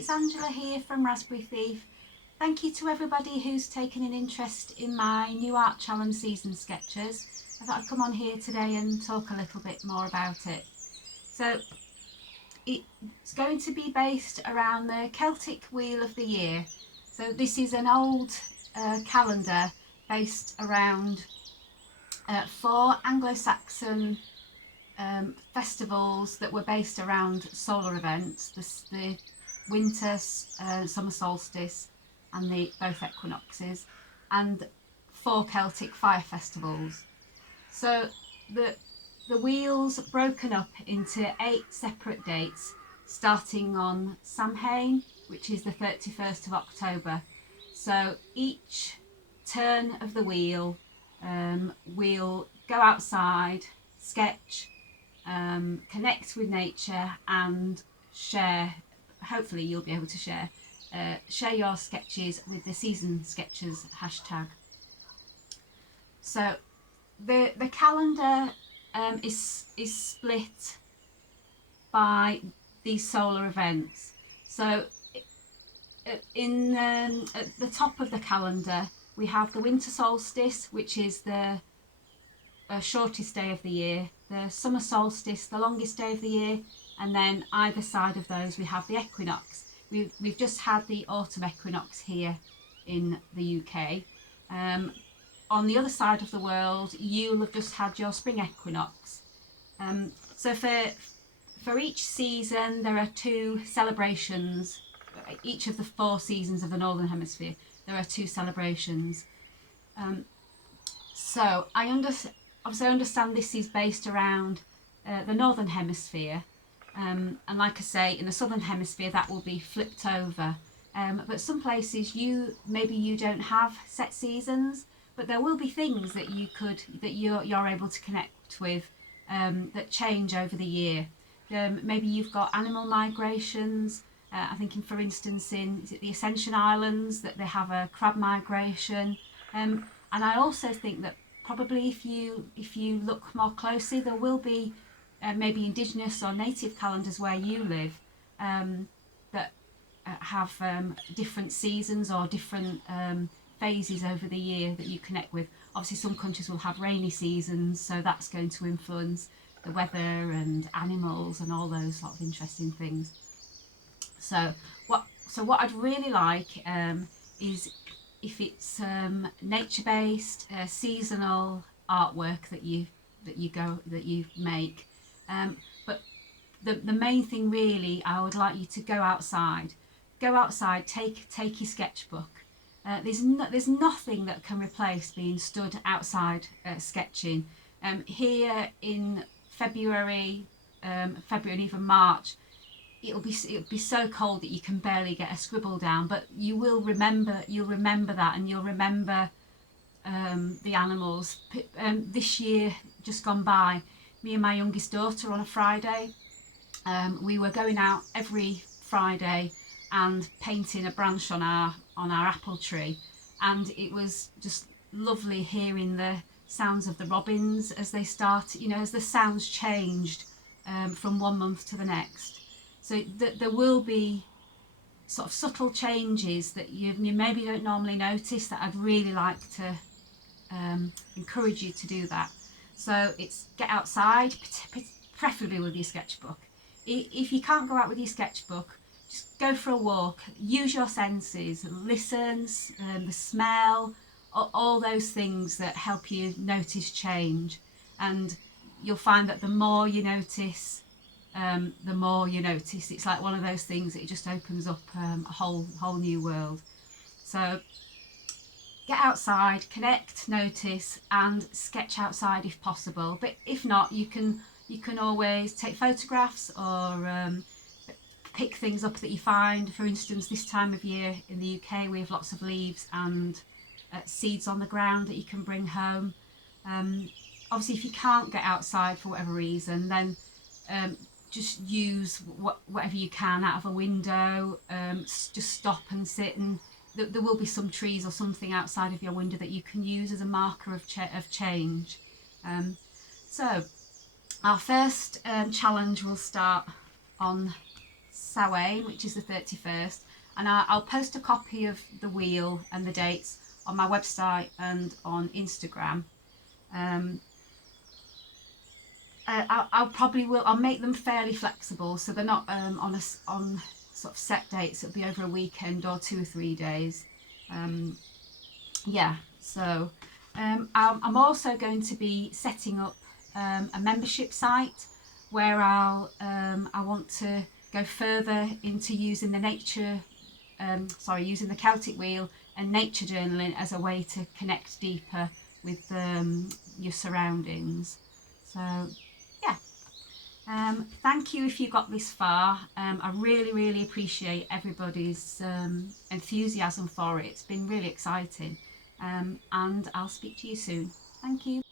it's Angela here from Raspberry Thief. Thank you to everybody who's taken an interest in my new art challenge season sketches. I thought I'd come on here today and talk a little bit more about it. So it's going to be based around the Celtic Wheel of the Year. So this is an old calendar based around 4 Anglo-Saxon festivals that were based around solar events, the winter, summer solstice and both equinoxes, and 4 Celtic fire festivals. So the wheel's broken up into 8 separate dates, starting on Samhain, which is the 31st of October. So each turn of the wheel, we'll go outside, sketch, connect with nature and share. Hopefully you'll be able to share your sketches with the season sketches hashtag. So the calendar is split by these solar events. So at the top of the calendar we have the winter solstice, which is the shortest day of the year, the summer solstice, the longest day of the year, and then either side of those we have the equinox. We've just had the autumn equinox here in the UK. On the other side of the world you'll have just had your spring equinox. So for each season there are 2 celebrations. Each of the 4 seasons of the Northern Hemisphere there are 2 celebrations. So I understand this is based around the Northern Hemisphere, and like I say, in the Southern Hemisphere that will be flipped over. But some places maybe you don't have set seasons, but there will be things that you're able to connect with that change over the year. Maybe you've got animal migrations. I think for instance in the Ascension Islands that they have a crab migration, and I also think that probably if you look more closely there will be maybe indigenous or native calendars where you live that have different seasons or different phases over the year that you connect with. Obviously some countries will have rainy seasons, so that's going to influence the weather and animals and all those sort of interesting things. So what I'd really like is if it's nature-based, seasonal artwork that you make. But the main thing really, I would like you to go outside, take your sketchbook. There's nothing that can replace being stood outside sketching. Here in February and even March, it'll be so cold that you can barely get a scribble down, but you'll remember that, and you'll remember the animals. This year just gone by, me and my youngest daughter on a Friday, we were going out every Friday and painting a branch on our apple tree, and it was just lovely hearing the sounds of the robins as they start, as the sounds changed from one month to the next. So there will be sort of subtle changes that you maybe don't normally notice, that I'd really like to encourage you to do that. So it's get outside, preferably with your sketchbook. If you can't go out with your sketchbook, just go for a walk, use your senses, listen, the smell, all those things that help you notice change. And you'll find that the more you notice, it's like one of those things that it just opens up a whole new world. So get outside, connect, notice and sketch outside if possible. But if not, you can always take photographs or pick things up that you find. For instance, this time of year in the UK we have lots of leaves and seeds on the ground that you can bring home. Obviously if you can't get outside for whatever reason, then just use whatever you can out of a window. Just stop and sit, and there will be some trees or something outside of your window that you can use as a marker of change. So our first challenge will start on Samhain, which is the 31st, and I'll post a copy of the wheel and the dates on my website and on Instagram. I'll make them fairly flexible, so they're not on sort of set dates. It'll be over a weekend or 2 or 3 days. Yeah, so I'm also going to be setting up a membership site where I want to go further into using using the Celtic Wheel and nature journaling as a way to connect deeper with your surroundings. So yeah, thank you if you got this far. I really appreciate everybody's enthusiasm for it. It's been really exciting, and I'll speak to you soon. Thank you.